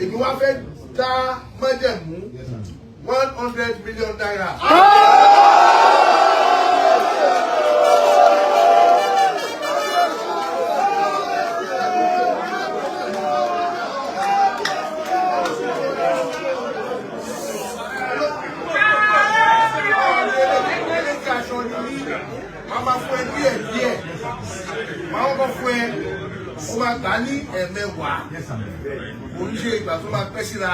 èmi wá fẹ́ dá májẹ̀mú 100 million naira. Mama fún ẹ díẹ̀ máa kọ́ fún ẹ ó máa gbà ní ẹ̀mẹ́wàá oníṣẹ́ ìgbà tó máa pẹ́ síra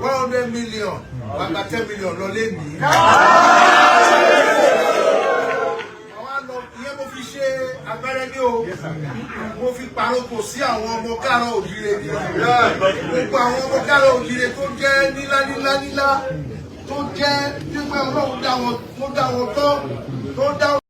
100 million wàá gba 10 million lọ lé ní. Ìyẹn mo fi ṣe abẹ́rẹ́ ní o mo fi paroko sí àwọn ọmọ káàárọ̀ òjìrè ní gbogbo àwọn ọmọ káàárọ̀ òjìrè tó jẹ́ nílá tó jẹ́ nígbà ọlọ́run dá wọn tán tó dá wọn.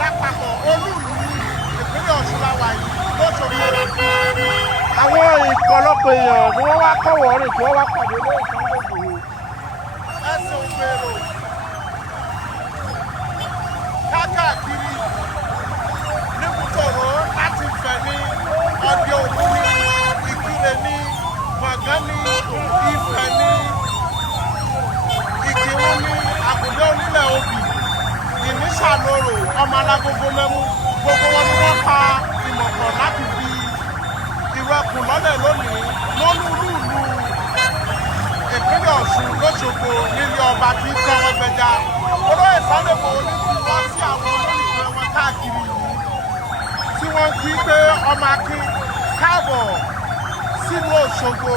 lápapọ̀ olúùlú ìpínlẹ̀ Ọ̀ṣun la wà yìí lóṣogbo. Àwọn ìpọ̀lọpọ̀ èèyàn ni wọ́n wá kọ́wọ́ rìn tí wọ́n wá pàdé lórí Sunday Igboho. Ẹ̀sìn ògbèrò káàkiri níbùtòrò láti Ifẹ̀ ní Ọdẹ Òmu ní Ìkirè ní Gbọ̀ngán ní Ifẹ̀ ní Ìkìrun ní Àkùdé onílẹ̀ Obì Ìnísàlórò ọmọ alágógó mẹ́mú gbogbo wọn ni wọ́n pa ìmọ̀kàn láti fi ìwẹ̀kùn lọ́lẹ̀ lónìí lólúlúùlú ìpínlẹ̀ Ọ̀ṣun lóṣogbo nílé ọba tí tọwọ́ gbẹja. Olóyè Sunday Igboho ní kí wọ́n sí àwọn olólùfẹ́ wọn káàkiri yìí tí wọ́n kí pé ọmọ akin káàbọ̀ sínú Òṣogbo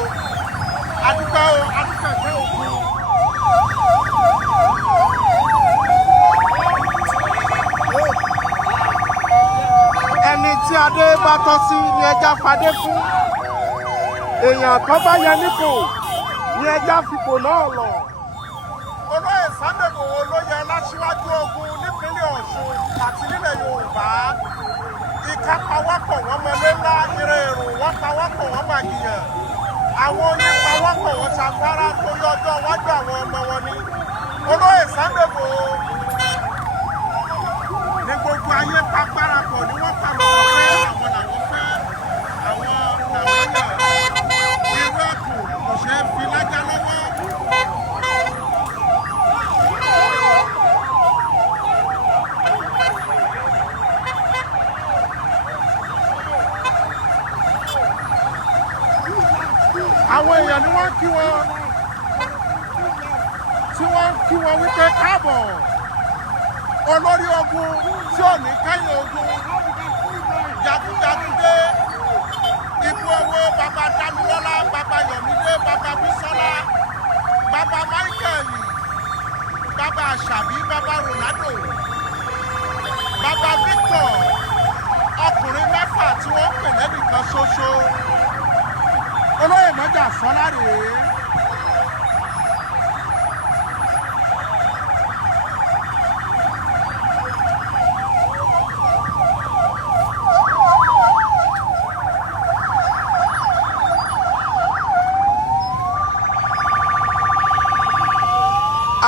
adúpẹ́ ẹgbẹ́ òkun. Ẹni tí adé bá tọ́ sí ni ẹja fadé fún, èèyàn tó bá yẹ nípò ni ẹja fipò náà lọ. Olóyè Sunday Igboho ló yẹ láṣíwájú ogun nípínlẹ̀ Ọ̀ṣun àti nílẹ̀ Yorùbá. Ìka pawọ́pọ̀ wọ́n mọlé ńlá, ire èrò wọ́n pawọ́pọ̀ wọ́n màgìyàn. Àwọn onípawọ́pọ̀ wọ́n ṣàfárá torí ọjọ́ iwájú àwọn ọmọ wọn ni. Olóyè Sunday Igboho ní gbogbo ayé pagbára pọ̀ ni wọ́n pàmò pé àwọn làwọn fẹ́, àwọn làwọn yàn. Irú ẹ̀kùn kò ṣeé fi lájà lọ́wọ́. Àwọn èèyàn ni wọ́n kí wọn tí wọ́n kí wọn wípé káàbọ̀ olórí ogun tí ò ní kẹ́yìn ogun jagunjagun dé Igboho bàbá Dámilọ́lá bàbá Yọ̀mídé bàbá Bísọ́lá bàbá Michael bàbá Àṣàbí bàbá Ronaldo bàbá Victor ọkùnrin mẹ́fà tí wọ́n pè lẹ́nìkan ṣoṣo. Olóyè Mọ́jà Sọ́lá rèé.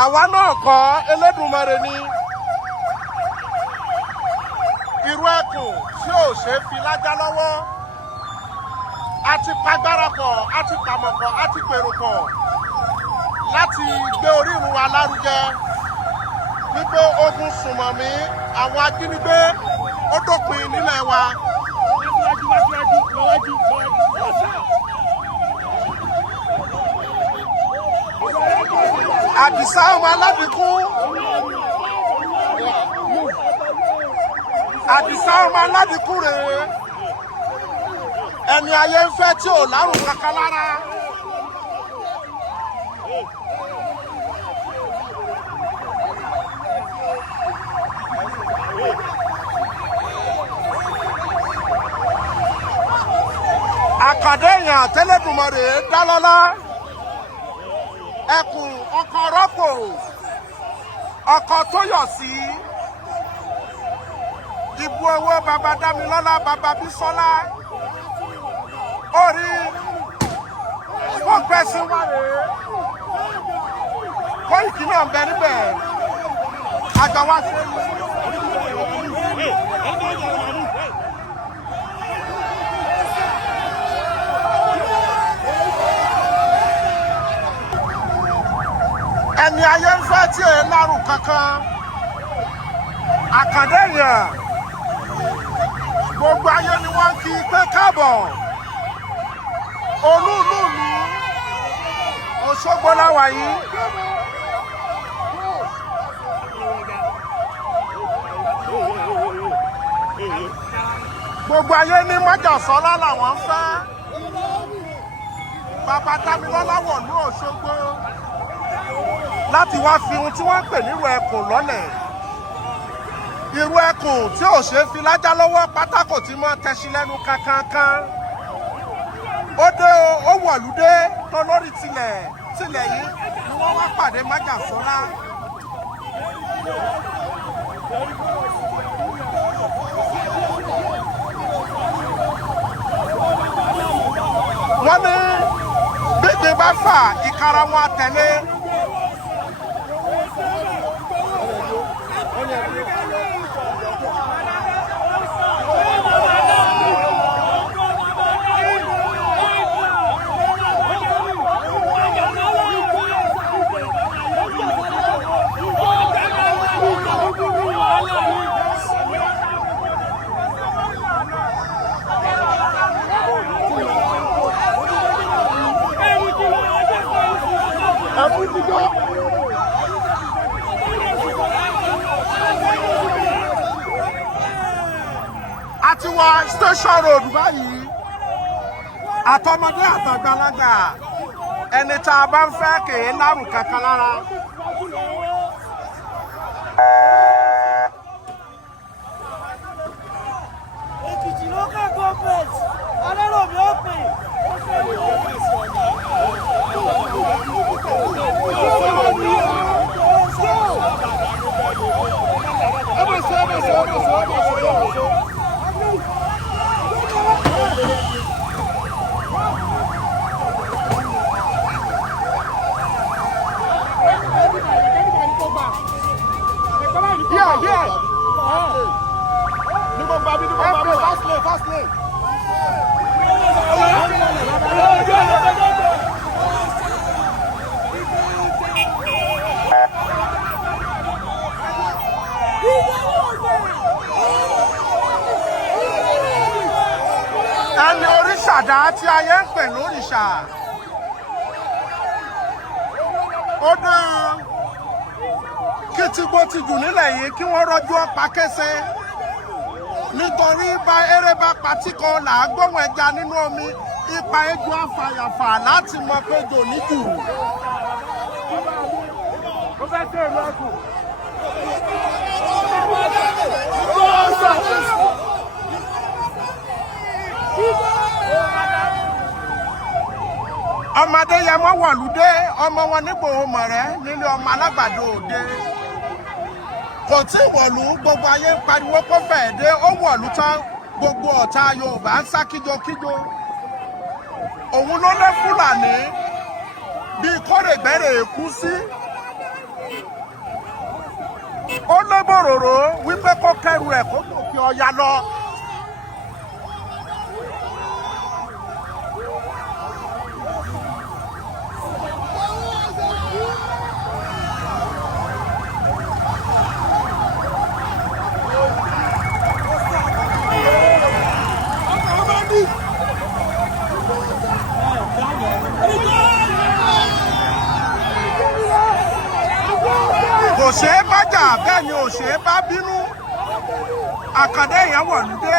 Àwa náà kọ́ Elédùmarè ni irú ẹ̀kùn tí ò ṣeé fi lájà lọ́wọ́. A ti pagbára pọ̀, a ti pàmọ̀ pọ̀, a ti pèrò pọ̀ láti gbé orírun wa lárugẹ wípé ogun sùnmọ̀mí àwọn ajínigbé ó dópin nílẹ̀ wa. Àdìsá ọmọ aládìkún. Àdìsá ọmọ aládìkún rèé. Ẹni ayé ń fẹ́ tí ò lárùn kankan lára. Àkàndé èèyàn tẹ́lẹ̀dùmarè dá lọ́lá. Ẹkùn ọkọ̀ rọ́pò ọkọ̀ tó yọ̀ sí. Igboho bàbá Dámilọ́lá bàbá Bísọ́lá. Orí ó gbẹ́sí wá rèé. Kóìkì náà ń bẹ níbẹ̀. Àjọ wá sí ẹni. Ẹni ayé ń fẹ́ tí èé lárùn kankan. Àkàndé èèyàn. Gbogbo ayé ni wọ́n kí pé káàbọ̀. Olúùlú Òṣogbo la wà yìí. Gbogbo ayé ní Mọ́jà Sọ́lá làwọn ń fẹ́. Bàbá Dámilọ́lá wọ̀ ní Òṣogbo láti wá fi ohun tí wọ́n ń pè nírú ẹkùn lọ́lẹ̀. Irú ẹkùn tí ò ṣeé fi lájà lọ́wọ́ pátákò tí mọ́ tẹṣin lẹ́nu kankan. Ó dé ó wọ̀lúdé tó lórí tilẹ̀ yìí ni wọ́n wá pàdé Mọ́jà Sọ́lá. wọ́n ní gbígbé bá fà ìkara wọn àtẹ̀lé. Àti wọ station road báyìí àtọmọdé àtàgbàlagbà ẹni tá a bá ń fẹ́ kèé lárùn kankan lára. Èkìtì local government aláròmí ọ̀pẹ. Fast lane. Ẹni òrìṣà dá tí ayé ń pè lórìṣà. Ó dán kí tí gbó ti jù nílẹ̀ yìí kí wọ́n rọ́jú ọ̀pá kẹsẹ̀. Nítorí bá eré bá patí kan là á gbóhùn ẹja nínú omi ipa ejò afàyàfà láti mọ pé jò ní jù. Ọmọdé yẹ mọ́ wọ̀lúdé ọmọ wọn nígbòho mọ̀rẹ́ nílé ọmọ alágbàdo òde. Kò tí wọ̀lú gbogbo ayé ń pariwo kó fẹ́ẹ̀ dé ó wọ̀lú tán gbogbo ọ̀tá Yorùbá ń sá kíjokíjo. Òun ló lé Fúlàní bíi kórègbèrè èkú sí. Ó lé bòròrò wípé kó kẹrù ẹ̀ kó gòkè Ọya lọ. Kò ṣeé bá jà bẹ́ẹ̀ ni ò ṣeé bá bínú. Àkàndé yẹn wọ̀lúdé.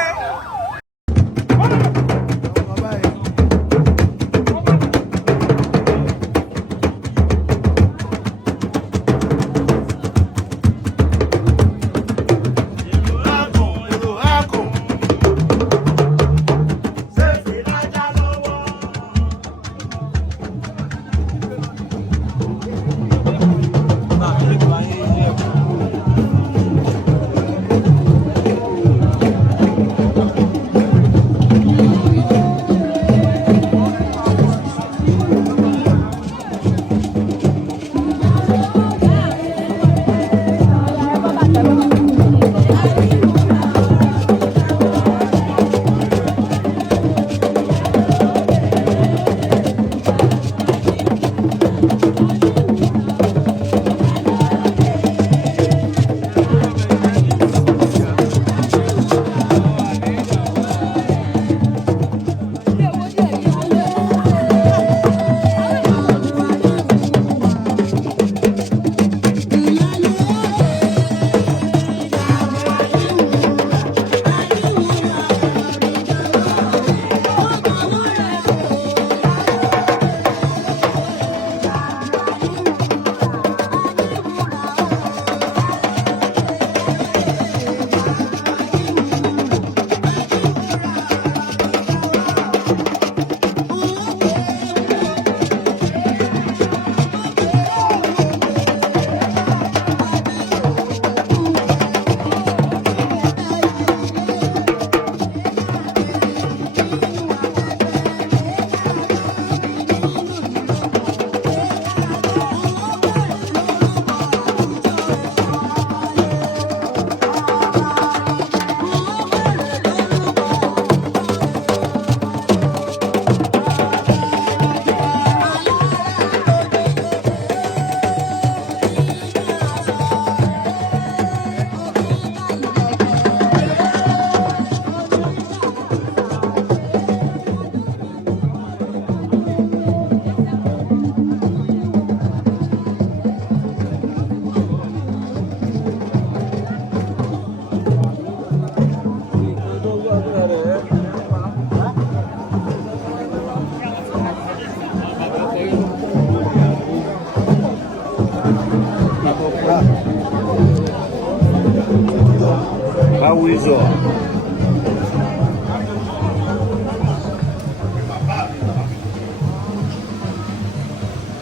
Awizọ.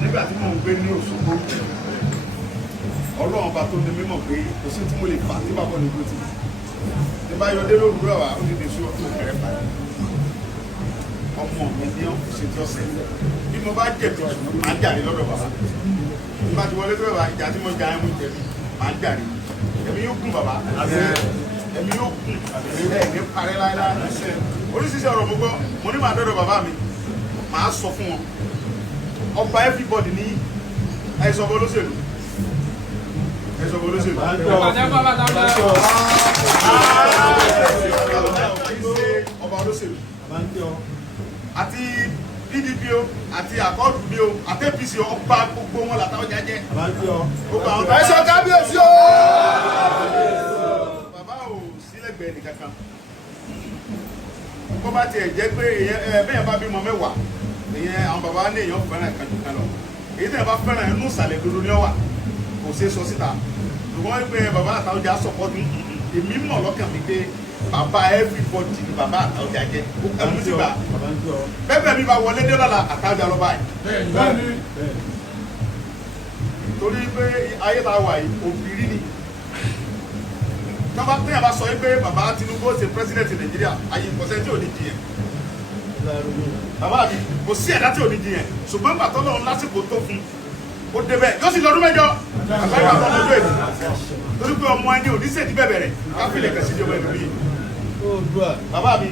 Nígbà tí mò ń gbé ní Òṣogbo, Ọlọ́run bá tó ní mímọ̀ pé kò sí tí mo lè fà tí bàbá mi gbé ti. Tí bá yọ dé lórúkọ wa, ó ti dè sí ọtún ìfẹ́rẹ́ fà. Ọmọ mi ní ọ̀sẹ̀ tí ọ̀sẹ̀. Bí mo bá jẹ̀bi, màá jàre lọ́dọ̀ bàbá. Bí bá ti wọlé tó bàbá, ìjà tí mo jà ẹ̀ mú jẹ̀bi, màá jàre. Ẹ̀mí yóò kún bàbá. Ẹ̀mí yóò kún. Ẹ̀ ní parẹ́ láéláé. Oríṣiríṣi ọ̀rọ̀ gbogbo, mo ní màá dọ́dọ̀ bàbá mi. Màá sọ fún wọn. Ọba everybody ní ẹ̀sọ́ bọ́ lóṣèlú. Ẹ̀sọ́ bọ́ lóṣèlú. Ọba olóṣèlú. Àti PDP o, àti àkọ́ọ̀dù bí o, àti APC ọba gbogbo wọn làtàwọn jẹjẹ. Ẹ̀sọ́ kábíyèsí o. Bàbá ò sílẹ̀gbẹ̀ẹ́ nìkankan. Bó bá tiẹ̀ jẹ́ pé bẹ́ẹ̀ bá bímọ mẹ́wàá. Ìyẹn àwọn bàbá ní èèyàn fẹ́ràn ìkànnì kan lọ èyí tẹ̀ bá fẹ́ràn inú ìsàlẹ̀ dodo ní ọwà kò ṣeé sọ síta ṣùgbọ́n pé bàbá Àtàwọ̀jà sọ̀pọ̀tù èmi mọ̀ lọ́kàn mi pé bàbá everybody ni bàbá Àtàwọ̀jà jẹ́ ẹ̀mú ti gbà bẹ́ẹ̀ mi bá wọlé dé lọ́la Àtàwọ̀jà lọ́ba yìí torí pé ayé ta wà yìí òbírí ni tọ́ba tẹ́yà bá sọ pé bàbá Tinubu ṣe president Nàìjíríà ayé ìkọ̀sẹ́ tí ò ní jiyàn bàbá mi kò sí ẹ̀dá tí ò ní jiyàn ṣùgbọ́n gbàtọ́ lọ́run lásìkò tó fún ó débẹ̀ yóò sì lọ́dún mẹ́jọ àgbàgbà tó lọ́jọ́ èdè torí pé ọmọ ẹni òdíṣèdí bẹ̀bẹ̀ rẹ̀ káfílẹ̀ kẹsí ìjọba ìlú yìí bàbá mi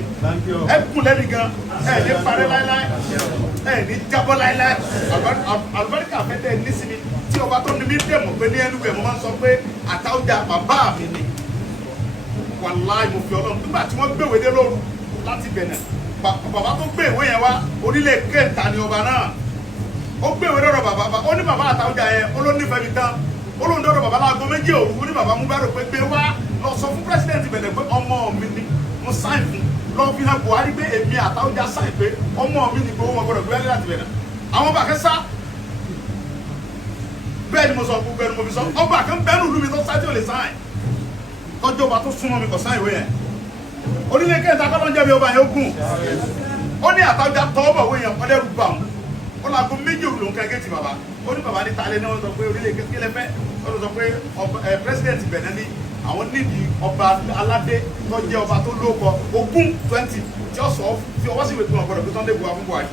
ẹ kún lẹ́mi gan ẹ ní parẹ́ láíláí ẹ ní jábọ́ láíláí àlùbáríkà fẹ́tẹ̀ nísìmí tí ọba tó ní mí dẹ̀mọ̀ pé ní ẹnu rẹ̀ mo máa ń sọ pé Àtàwọ̀jà bàbá mi ni wàláì mo fi Ọlọ́run nígbà tí wọ́n gbéwèé dé lóru láti Bẹ̀nẹ̀ bàbá tó gbé ìwé yẹn wá onílé kẹta ni ọba náà ó gbé ìwé lọ́dọ̀ bàbá ó ní bàbá Àtàwọ̀jà yẹn ó ló nífẹ̀ẹ́ mi tán ó ló ń dọ́dọ̀ bàbá láago méjì òru ó ní bàbá mú bẹ́rù pé gbé wá lọ sọ fún pírẹsidẹ́ǹtì Bẹ̀nẹ̀ pé ọmọ mi ni mo sáìn fún lọ fi hàn Buhari pé èmi Àtàwọ̀jà sáìn pé ọmọ mi ni gbowó wọn gbọdọ̀ gbé láti Bẹ̀nẹ̀ àwọn bàkẹ́ sá bẹ́ẹ̀ ni mo sọ gbogbo ẹni mo fi sọ ọba kan bẹ́ẹ̀rù lù mí tó sáì tí ò lè sáìn tọ́jú ọba tó súnmọ́ mi kò sáìn ìwé yẹn onílé kẹta kọ́ ló ń jẹ́bi ọba yẹn ó gùn ó ní Àtàwọ̀jà tọ́ ọ̀bọ̀ wé yẹn ọdẹ rúbà wọn ó láago méjì òru lòún kẹ́kẹ́ ti bàbá ó ní bàbá ní talẹ́ náà wọ́n sọ pé orílẹ̀ kékeré fẹ́ wọ́n sọ pé pírẹsidẹ̀ntì Bẹ̀nẹ̀ ní àwọn nídìí ọba aládé tó jẹ́ ọba tó lóko ogún 20 tí ó sọ fi ọwọ́ sí ìwé tó wọn gbọdọ̀ pé Sunday Igboho fún Buhari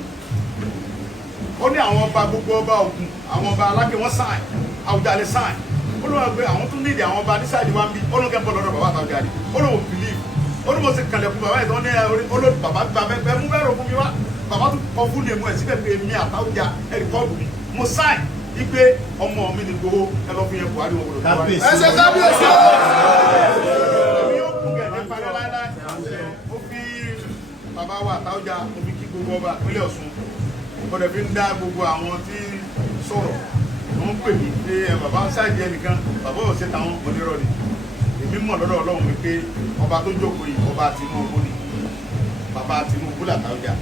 ó ní àwọn ọba gbogbo ọba Ògùn àwọn ọba Aláké wọn sáìn Àwùjalè sáìn ó lóun pé àwọn tún nídìí àwọn ọba nísàdí wa ń bí ó lóun kẹ́ bọ́ lọ́dọ̀ bàbá Àtàwọ̀jà rí ó lóun believe ó ní mo ti kàlẹ̀kùn bàbá ìtàn ní olóòtú bàbá gba mẹ́gbẹ́ mú bẹ́rù fún mi wá bàbá tún kọ fún ní emu ẹ̀ síbẹ̀ pé èmi Àtàwọ̀jà ẹ̀rìkọ́ọ̀dù mi mo sáìn wípé ọmọ mi ni Igboho ẹ lọ fún yẹn Buhari wọn gbọdọ̀ tó wáyé. Ẹsẹ̀ kábíyèsí o. Èmi yóò kún kẹ̀kẹ́ parẹ́ láíláí ó fi bàbá wa Àtàwọ̀jà ó fi kí gbogbo ọba ìpínlẹ̀ Ọ̀ṣun gbọdọ̀ fi ń dá gbogbo àwọn tí sọ̀rọ̀ wọ́n pè mí pé bàbá sáìdì ẹnìkan bàbá ò ṣe táwọn onírọ̀ ni èmi mọ̀ lọ́dọ̀ Ọlọ́run mi pé ọba tó jókòó yìí ọba Tinubu ni bàbá Tinubu l'Àtàwọ̀jà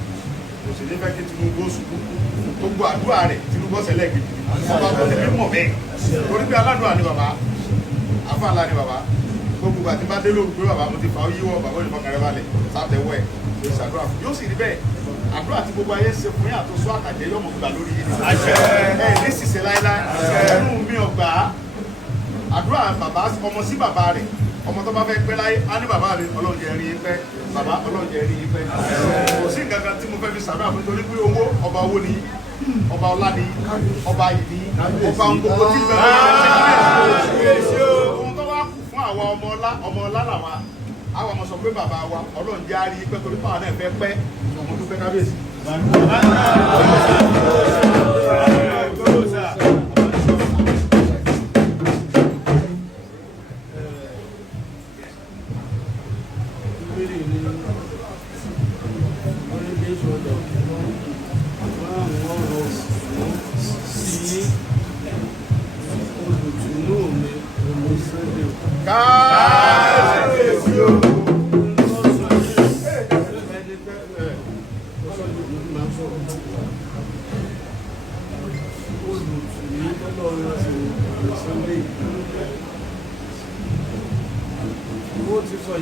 kò sì ní fẹ́ kí Tinubu ṣubú tó gbọ́ àdúrà rẹ̀ Tinubu ṣẹlẹ̀ kejì ọba tó ti mímọ̀ bẹ́ẹ̀ torí pé aládùn àní bàbá afáàlà ni bàbá gbogbo àti bá dé lóru pé bàbá mo ti fà ó yíwọ́ bàbá òní fọkàrẹ́ balẹ̀ sátẹ̀wọ́ ẹ̀ ló ṣàdúrà fún yóò sì rí bẹ́ẹ̀ àdúrà tí gbogbo ayé ṣe fún yàtọ̀ sọ àtàjẹ́ yọmọ gbà lórí yìí ẹ ní ṣiṣẹ́ láíláí ẹnu mi ọgbà àdúrà bàbá ọmọ sí bàbá rẹ̀ ọmọ tó bá fẹ́ pẹ́ láyé á ní bàbá mi Ọlọ́run jẹ́ rí pẹ́ bàbá Ọlọ́run jẹ́ rí pẹ́ kò sí nǹkan kan tí mo fẹ́ fi ṣàdúrà fún nítorí pé owó ọba owó ni ọba ọlá ni ọba yìí ni ọba gbogbo tí bẹ́ẹ̀ ohun tó wá kù fún àwa ọmọ ọlá làwa àwọn ọmọ sọ pé bàbá wa Ọlọ́run jẹ́ rí pẹ́ torí pàwọn náà fẹ́ pẹ́ ọmọ tó fẹ́ kábíyèsí.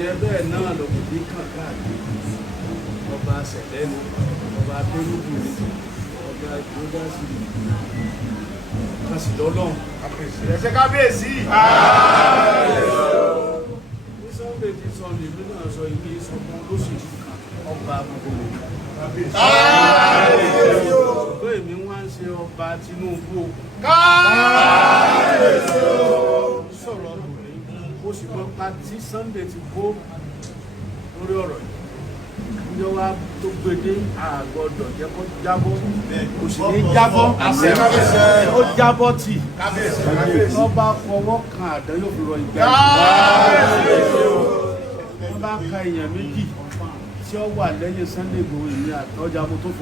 yẹn bẹ́ẹ̀ náà lọ́kùnrin kan káàkiri ọba sẹ̀lẹ́nu ọba abẹ́rùbù ọba ìgbódásí kásìlọ́lọ́hún. ẹ̀sẹ̀ kábíyèsí. ní sunday ti sọ ní ìlú náà sọ ìwé ìsọ̀kan lóṣèlú kan ọba gbogbo ọ̀pọ̀ èmi wá ń ṣe ọba Tinubu sọ̀rọ̀ ó sì gbọ́ pa tí sunday ti kó lórí ọ̀rọ̀ yìí ní wa tó gbede àgọ́dọ̀ jẹ́ kó jábọ́ kò sì ní jábọ́ ó jábọ́ tì wọ́n bá fọwọ́ kan àdán yóò fi rọ ìgbà wọ́n bá ka èèyàn méjì tí ó wà lẹ́yìn Sunday Igboho ìní àtọ́jà mo tó fi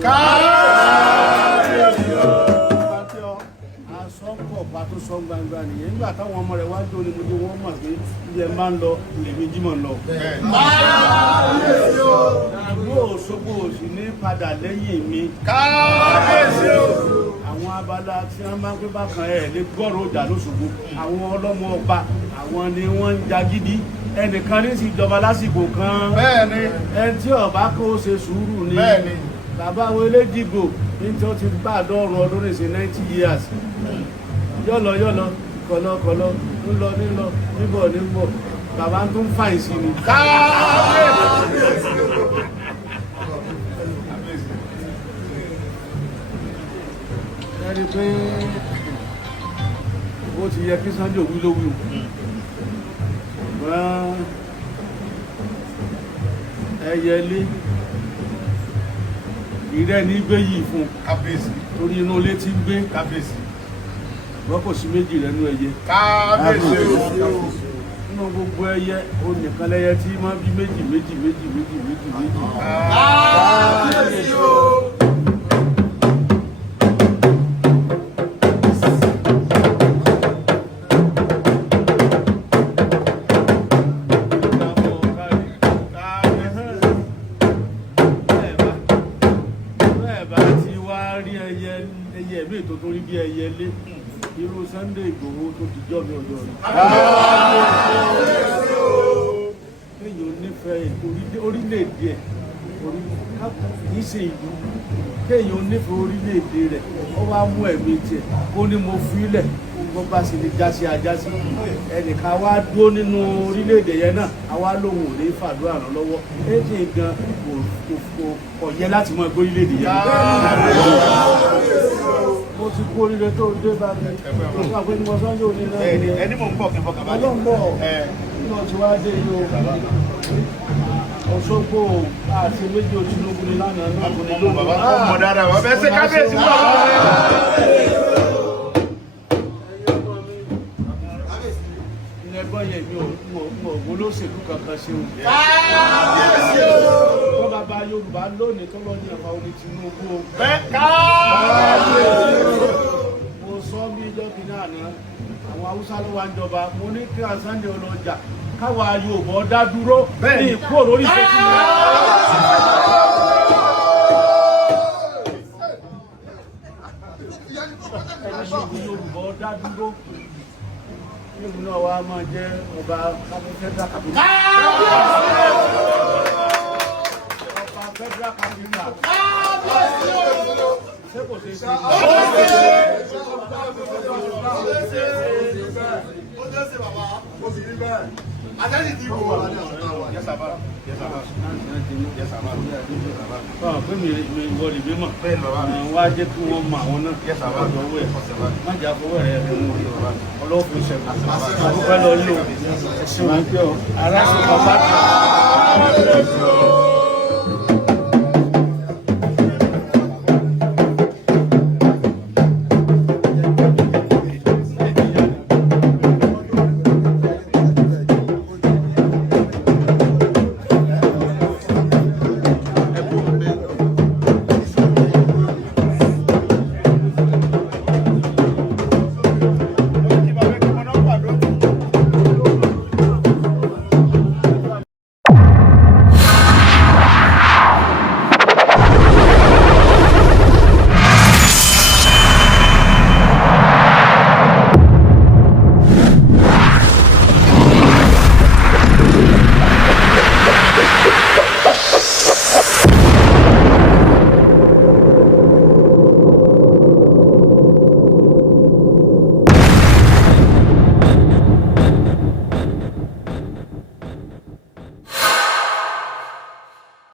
asọ́pọ̀ pa tó sọ gbangba nìyẹn nígbà táwọn ọmọ rẹ̀ wá jó ni mo dé wọ́n mọ̀ pé ilẹ̀ máa ń lọ lèmi jímọ̀ lọ. ìlú Òṣogbo òsì ní padà lẹ́yìn mi. àwọn abala tí wọ́n máa ń pé bákan ẹ̀ lè gbọ́rọ̀ ọjà lóṣogbo àwọn ọlọ́mọ ọba àwọn ni wọ́n ń jagídí ẹnìkan ní sì jọba lásìkò kan ẹni tí ọba kó ṣe sùúrù ni bàbá wo eléjìgbò ní tí ó ti bá àdọ́rùn ọdún ní sí 90 years yọ́lọ kọ̀lọ̀kọ̀lọ̀ ńlọ níbọ̀ bàbá tó ń fà ìsìn ni. ẹni pé ó ti yẹ kí Sunday wí ló wí o ẹyẹlé ìrẹ́ ní gbé yìí fún kábíyèsí torí inú ilé tí ń gbé kábíyèsí wọ́n kò sí méjì rẹ̀ nú ẹyẹ kábíyèsí nínú gbogbo ẹyẹ ó nìkan lẹ́yẹ tí máa bí méjì kábíyèsí o. tó tún rí bí ẹyẹlé irú Sunday Igboho tó ti jọ́ mi ọjọ́ rẹ̀. kéèyàn nífẹ̀ẹ́ orílẹ̀-èdè ẹ̀ kì í ṣe ìlú kéèyàn nífẹ̀ẹ́ orílẹ̀-èdè rẹ̀ ó wá mú ẹ̀mí tiẹ̀ ó ní mo fi ilẹ̀ bó bá sì lè jásí ajásí ẹnìkan wá dúró nínú orílẹ̀-èdè yẹn náà àwa lòun ò lè fàdúrà ràn lọ́wọ́ èdè gan kò yẹ láti mọ ẹgbẹ́ orílẹ̀-èdè yẹn. mo ti kú oríire tó dé bá mi nígbà pé ní mo sọ́njọ́ òní náà ẹni mò ń bọ̀ kí n fọkàn balẹ̀. ọlọ́run bọ̀ nínú ti wá dé yìí o Òṣogbo àti méjì Tinubu ní lánàá náà kò ní lóun. bàbá kò mọ̀ dáadáa wọ́n fẹ́ ṣe kábíyèsí wà. ẹgbọ́n yẹn mi ò olóṣèlú kankan ṣe o. tó bàbá Yorùbá lónìí tó lọ ní ẹ̀fà oní Tinubu o. mo sọ bí ijọ́ kìíní àná àwọn Haúsá ló wá ń jọba mo ní kí Sunday ọlọ́jà káwa Yorùbá dá dúró ní ìkó lórí ìṣẹ́jú rẹ̀. Yorùbá dá dúró nínú náà wá máa jẹ́ ọba federal capital. ọba federal capital. ṣé kò ṣe é ṣe? ó jẹ́ sí bàbá ó sì rí bẹ́ẹ̀. Adẹ́sì ti wò ó. Yẹ́sàbá. Pé mi ìwọ lè mímọ̀. Wá jẹ́ kí wọ́n mọ àwọn náà. Yẹ́sàbá lọ́wọ́ ẹ̀. Má jà fọwọ́ ẹ̀ ọlọ́wọ́ fún ìṣẹ̀kùn. Àdúgbò lọ yóò. Ẹ̀sìn wọn pé ọ. Ará ṣe kọ́ bá.